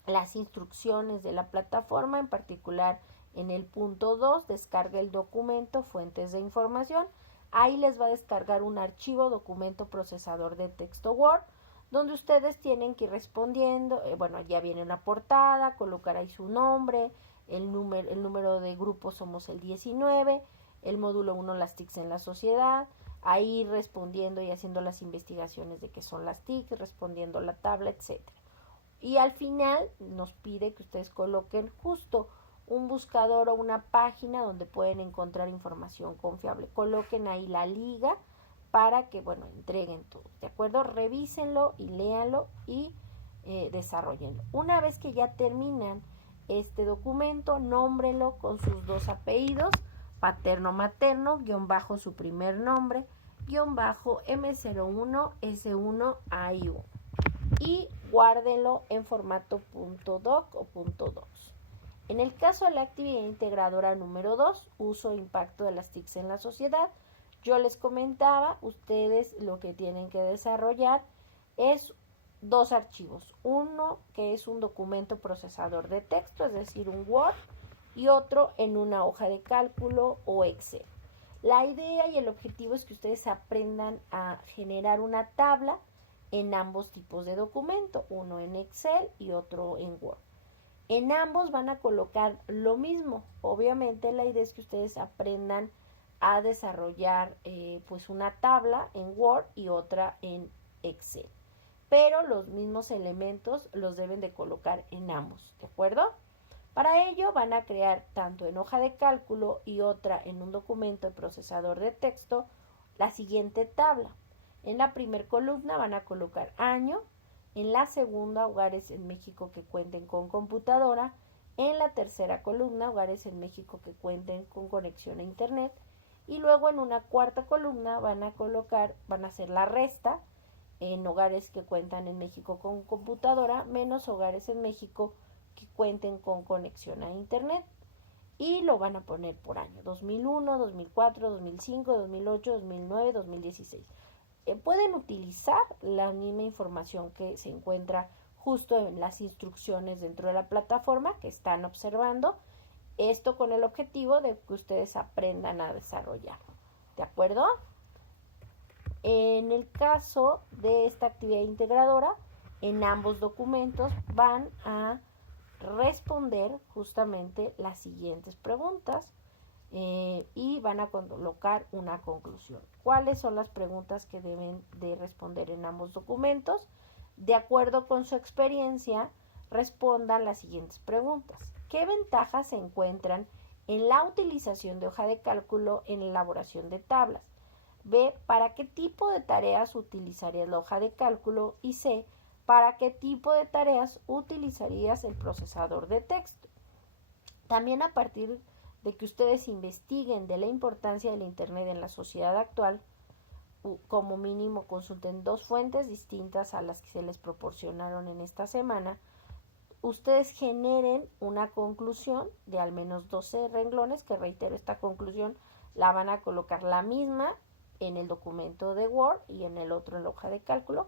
las instrucciones de la plataforma, en particular en el punto 2, descarga el documento fuentes de información. Ahí les va a descargar un archivo documento procesador de texto Word, donde ustedes tienen que ir respondiendo. Bueno, ya viene una portada, colocar ahí su nombre, el número de grupo somos el 19, el módulo 1 las TICs en la sociedad, ahí respondiendo y haciendo las investigaciones de qué son las TICs, respondiendo la tabla, etcétera. Y al final nos pide que ustedes coloquen justo un buscador o una página donde pueden encontrar información confiable. Coloquen ahí la liga para que, bueno, entreguen todo, ¿de acuerdo? Revísenlo y léanlo y desarrollenlo. Una vez que ya terminan este documento, nómbrenlo con sus 2 apellidos, paterno-materno, guión bajo su primer nombre, guión bajo M01, S1, AI1. Y guárdenlo en formato .doc o .dos. En el caso de la actividad integradora número 2, uso e impacto de las TICs en la sociedad, yo les comentaba, ustedes lo que tienen que desarrollar es 2 archivos. Uno que es un documento procesador de texto, es decir, un Word, y otro en una hoja de cálculo o Excel. La idea y el objetivo es que ustedes aprendan a generar una tabla en ambos tipos de documento, uno en Excel y otro en Word. En ambos van a colocar lo mismo. Obviamente la idea es que ustedes aprendan a desarrollar pues una tabla en Word y otra en Excel. Pero los mismos elementos los deben de colocar en ambos, ¿de acuerdo? Para ello van a crear tanto en hoja de cálculo y otra en un documento de procesador de texto la siguiente tabla. En la primera columna van a colocar año, en la segunda hogares en México que cuenten con computadora, en la tercera columna hogares en México que cuenten con conexión a internet y luego en una cuarta columna van a hacer la resta en hogares que cuentan en México con computadora menos hogares en México que cuenten con conexión a internet y lo van a poner por año, 2001, 2004, 2005, 2008, 2009, 2016. Pueden utilizar la misma información que se encuentra justo en las instrucciones dentro de la plataforma que están observando, esto con el objetivo de que ustedes aprendan a desarrollarlo, ¿de acuerdo? En el caso de esta actividad integradora, en ambos documentos van a responder justamente las siguientes preguntas y van a colocar una conclusión. ¿Cuáles son las preguntas que deben de responder en ambos documentos? De acuerdo con su experiencia, respondan las siguientes preguntas. ¿Qué ventajas se encuentran en la utilización de hoja de cálculo en la elaboración de tablas? B, ¿para qué tipo de tareas utilizarías la hoja de cálculo? Y C, ¿para qué tipo de tareas utilizarías el procesador de texto? También a partir de que ustedes investiguen de la importancia del Internet en la sociedad actual, como mínimo consulten 2 fuentes distintas a las que se les proporcionaron en esta semana. Ustedes generen una conclusión de al menos 12 renglones, que reitero, esta conclusión la van a colocar la misma en el documento de Word y en el otro en la hoja de cálculo,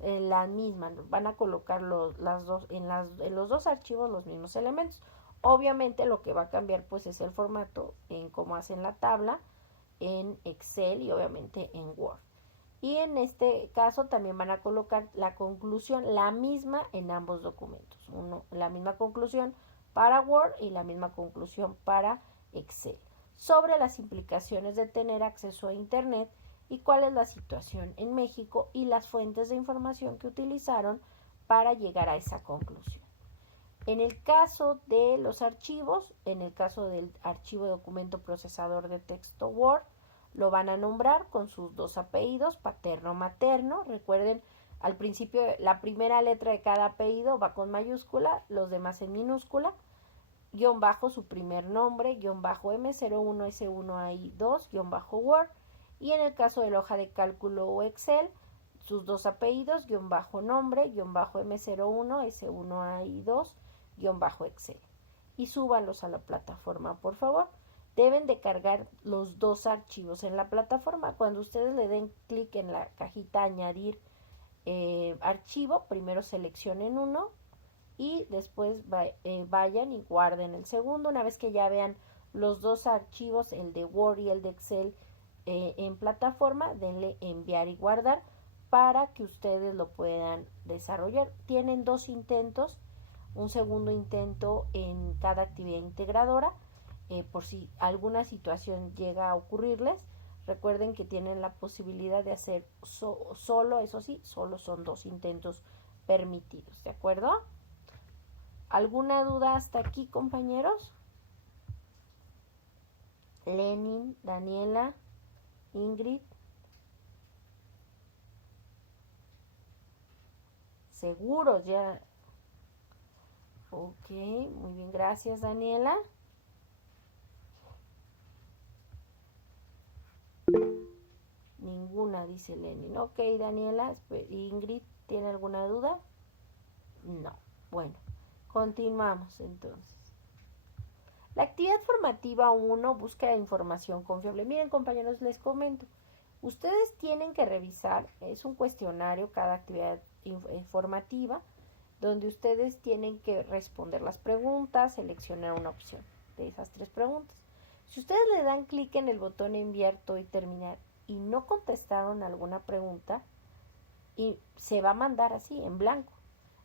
la misma, van a colocar en los dos archivos los mismos elementos. Obviamente lo que va a cambiar pues es el formato en cómo hacen la tabla en Excel y obviamente en Word. Y en este caso también van a colocar la conclusión, la misma en ambos documentos. La misma conclusión para Word y la misma conclusión para Excel. Sobre las implicaciones de tener acceso a Internet y cuál es la situación en México y las fuentes de información que utilizaron para llegar a esa conclusión. En el caso de los archivos, en el caso del archivo de documento procesador de texto Word, lo van a nombrar con sus 2 apellidos, paterno, materno. Recuerden, al principio la primera letra de cada apellido va con mayúscula, los demás en minúscula, guión bajo su primer nombre, guión bajo M01, S1AI2, guión bajo Word. Y en el caso de la hoja de cálculo o Excel, sus 2 apellidos, guión bajo nombre, guión bajo M01, S1AI2, guión bajo Excel. Y súbanlos a la plataforma, por favor. Deben de cargar los 2 archivos en la plataforma. Cuando ustedes le den clic en la cajita añadir archivo, primero seleccionen uno y después vayan y guarden el segundo. Una vez que ya vean los 2 archivos, el de Word y el de Excel en plataforma, denle enviar y guardar para que ustedes lo puedan desarrollar. Tienen 2 intentos, un segundo intento en cada actividad integradora. Por si alguna situación llega a ocurrirles, recuerden que tienen la posibilidad de hacer solo, eso sí, solo son 2 intentos permitidos, ¿de acuerdo? ¿Alguna duda hasta aquí, compañeros? Lenin, Daniela, Ingrid. Seguros ya. Ok, muy bien, gracias, Daniela. Ninguna, dice Lenin. Ok, Daniela. Ingrid, ¿tiene alguna duda? No. Bueno, continuamos entonces. La actividad formativa 1, búsqueda de información confiable. Miren, compañeros, les comento. Ustedes tienen que revisar, es un cuestionario cada actividad formativa, donde ustedes tienen que responder las preguntas, seleccionar una opción de esas 3 preguntas. Si ustedes le dan clic en el botón enviar todo y terminar y no contestaron alguna pregunta, y se va a mandar así, en blanco.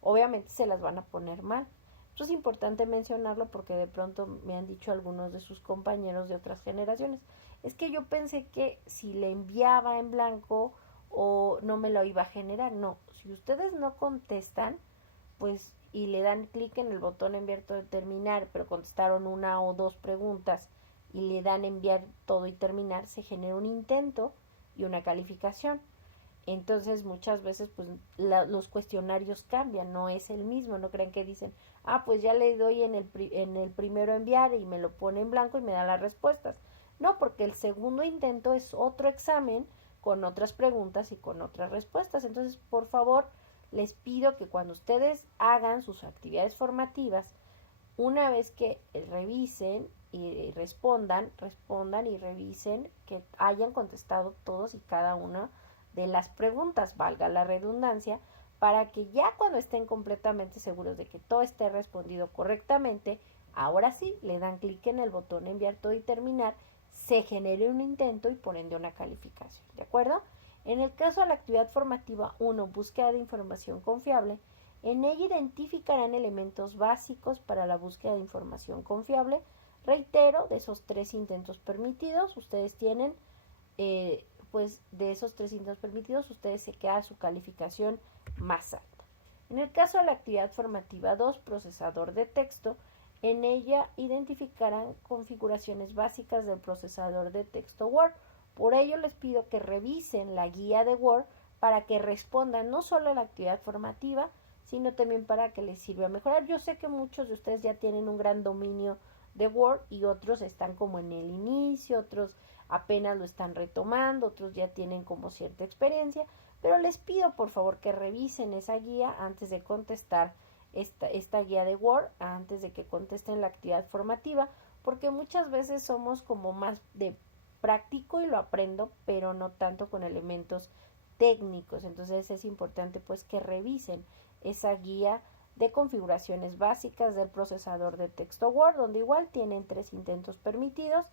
Obviamente se las van a poner mal. Esto es importante mencionarlo porque de pronto me han dicho algunos de sus compañeros de otras generaciones. Es que yo pensé que si le enviaba en blanco o no me lo iba a generar. No, si ustedes no contestan, pues y le dan clic en el botón enviar todo y terminar, pero contestaron 1 o 2 preguntas y le dan enviar todo y terminar, se genera un intento y una calificación. Entonces muchas veces pues los cuestionarios cambian, no es el mismo, no crean que dicen, pues ya le doy en el primero enviar y me lo pone en blanco y me da las respuestas. No, porque el segundo intento es otro examen con otras preguntas y con otras respuestas. Entonces, por favor, les pido que cuando ustedes hagan sus actividades formativas, una vez que revisen y respondan y revisen que hayan contestado todos y cada uno de las preguntas, valga la redundancia, para que ya cuando estén completamente seguros de que todo esté respondido correctamente, ahora sí le dan clic en el botón enviar todo y terminar, se genere un intento y por ende una calificación, ¿de acuerdo? En el caso de la actividad formativa 1, búsqueda de información confiable, en ella identificarán elementos básicos para la búsqueda de información confiable. Reitero, de esos 3 intentos permitidos, ustedes tienen, pues de esos 3 intentos permitidos, ustedes se queda su calificación más alta. En el caso de la actividad formativa 2, procesador de texto, en ella identificarán configuraciones básicas del procesador de texto Word. Por ello les pido que revisen la guía de Word para que respondan no solo a la actividad formativa, sino también para que les sirva a mejorar. Yo sé que muchos de ustedes ya tienen un gran dominio de Word y otros están como en el inicio, otros apenas lo están retomando, otros ya tienen como cierta experiencia, pero les pido por favor que revisen esa guía antes de contestar esta guía de Word, antes de que contesten la actividad formativa, porque muchas veces somos como más de practico y lo aprendo, pero no tanto con elementos técnicos. Entonces es importante pues que revisen esa guía de configuraciones básicas del procesador de texto Word, donde igual tienen 3 intentos permitidos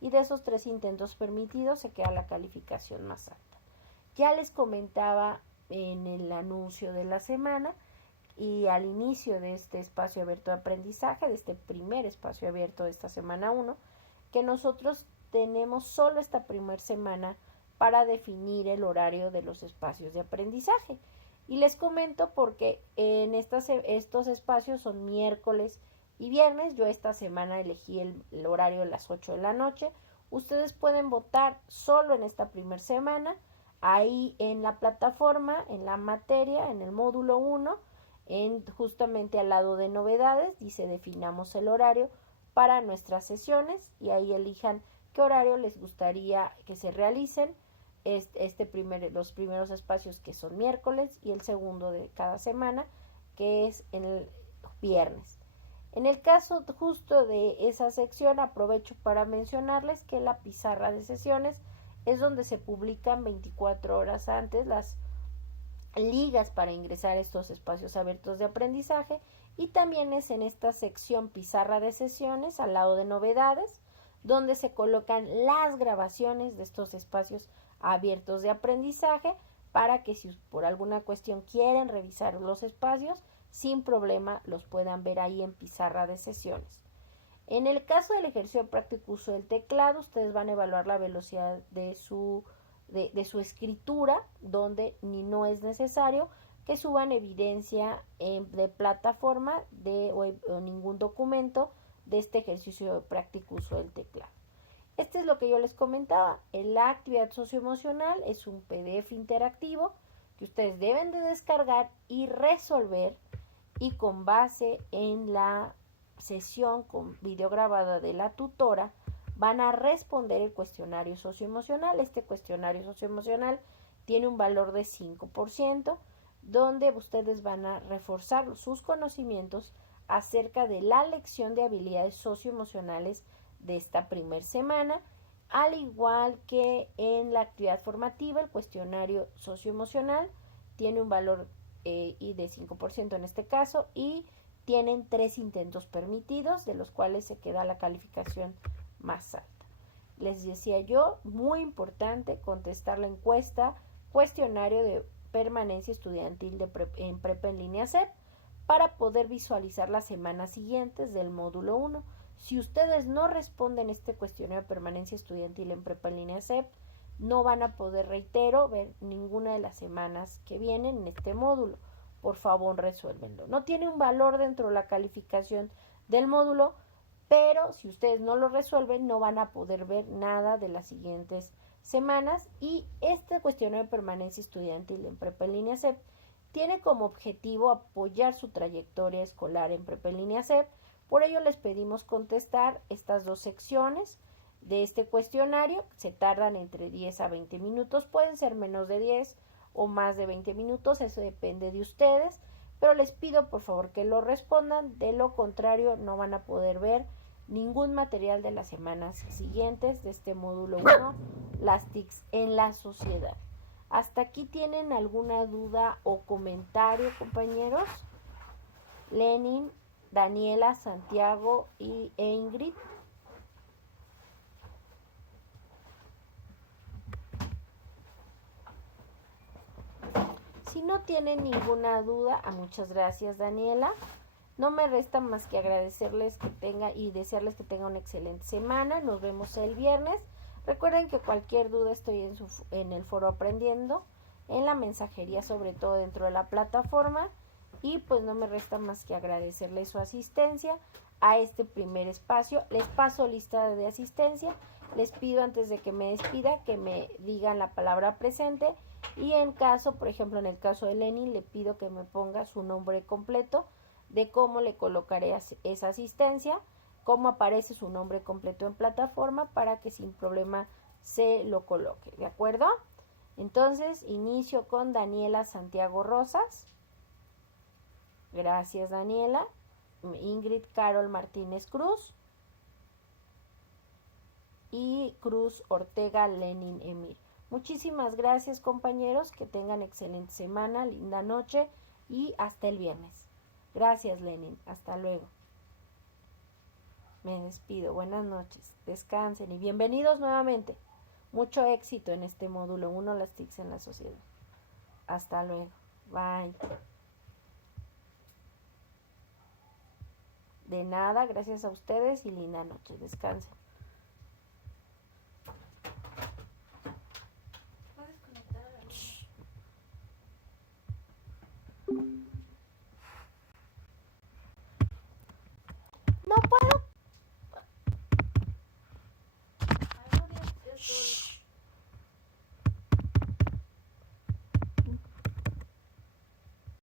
y de esos 3 intentos permitidos se queda la calificación más alta. Ya les comentaba en el anuncio de la semana y al inicio de este espacio abierto de aprendizaje, de este primer espacio abierto de esta semana 1, que nosotros tenemos solo esta primera semana para definir el horario de los espacios de aprendizaje. Y les comento porque en estos espacios son miércoles y viernes. Yo esta semana elegí el horario de las 8 de la noche. Ustedes pueden votar solo en esta primera semana. Ahí en la plataforma, en la materia, en el módulo 1, justamente al lado de novedades, dice definamos el horario para nuestras sesiones y ahí elijan qué horario les gustaría que se realicen. Los primeros espacios que son miércoles y el segundo de cada semana que es en el viernes. En el caso justo de esa sección aprovecho para mencionarles que la pizarra de sesiones es donde se publican 24 horas antes las ligas para ingresar a estos espacios abiertos de aprendizaje y también es en esta sección pizarra de sesiones al lado de novedades donde se colocan las grabaciones de estos espacios abiertos de aprendizaje para que si por alguna cuestión quieren revisar los espacios sin problema los puedan ver ahí en pizarra de sesiones. En el caso del ejercicio práctico uso del teclado, ustedes van a evaluar la velocidad de su escritura, donde ni no es necesario que suban evidencia de plataforma o ningún documento de este ejercicio de práctico uso del teclado. Este es lo que yo les comentaba. La actividad socioemocional es un PDF interactivo que ustedes deben de descargar y resolver y con base en la sesión con video grabada de la tutora van a responder el cuestionario socioemocional. Este cuestionario socioemocional tiene un valor de 5%, donde ustedes van a reforzar sus conocimientos acerca de la lección de habilidades socioemocionales de esta primera semana, al igual que en la actividad formativa, el cuestionario socioemocional tiene un valor y de 5% en este caso y tienen 3 intentos permitidos, de los cuales se queda la calificación más alta. Les decía yo, muy importante contestar la encuesta, cuestionario de permanencia estudiantil en prepa en línea CEP para poder visualizar las semanas siguientes del módulo 1. Si ustedes no responden este cuestionario de permanencia estudiantil en prepa en línea CEP, no van a poder, reitero, ver ninguna de las semanas que vienen en este módulo. Por favor, resuélvenlo. No tiene un valor dentro de la calificación del módulo, pero si ustedes no lo resuelven, no van a poder ver nada de las siguientes semanas. Y este cuestionario de permanencia estudiantil en prepa en línea CEP tiene como objetivo apoyar su trayectoria escolar en prepa en línea CEP. Por ello les pedimos contestar estas 2 secciones de este cuestionario. Se tardan entre 10 a 20 minutos, pueden ser menos de 10 o más de 20 minutos, eso depende de ustedes, pero les pido por favor que lo respondan, de lo contrario no van a poder ver ningún material de las semanas siguientes de este módulo 1, las TICs en la sociedad. ¿Hasta aquí tienen alguna duda o comentario, compañeros? Lenin, Daniela, Santiago e Ingrid. Si no tienen ninguna duda, muchas gracias, Daniela. No me resta más que agradecerles y desearles que tengan una excelente semana. Nos vemos el viernes. Recuerden que cualquier duda estoy en el foro aprendiendo, en la mensajería, sobre todo dentro de la plataforma. Y pues no me resta más que agradecerles su asistencia a este primer espacio. Les paso lista de asistencia Les pido antes de que me despida que me digan la palabra presente y en caso, por ejemplo, en el caso de Lenin, le pido que me ponga su nombre completo de cómo le colocaré esa asistencia, cómo aparece su nombre completo en plataforma para que sin problema se lo coloque, ¿de acuerdo? Entonces, inicio con Daniela Santiago Rosas. Gracias, Daniela. Ingrid Carol Martínez Cruz. Y Cruz Ortega Lenin Emir. Muchísimas gracias, compañeros, que tengan excelente semana, linda noche y hasta el viernes. Gracias, Lenin, hasta luego. Me despido, buenas noches, descansen y bienvenidos nuevamente. Mucho éxito en este módulo 1, las TICs en la sociedad. Hasta luego, bye. De nada, gracias a ustedes y linda noche, descansen.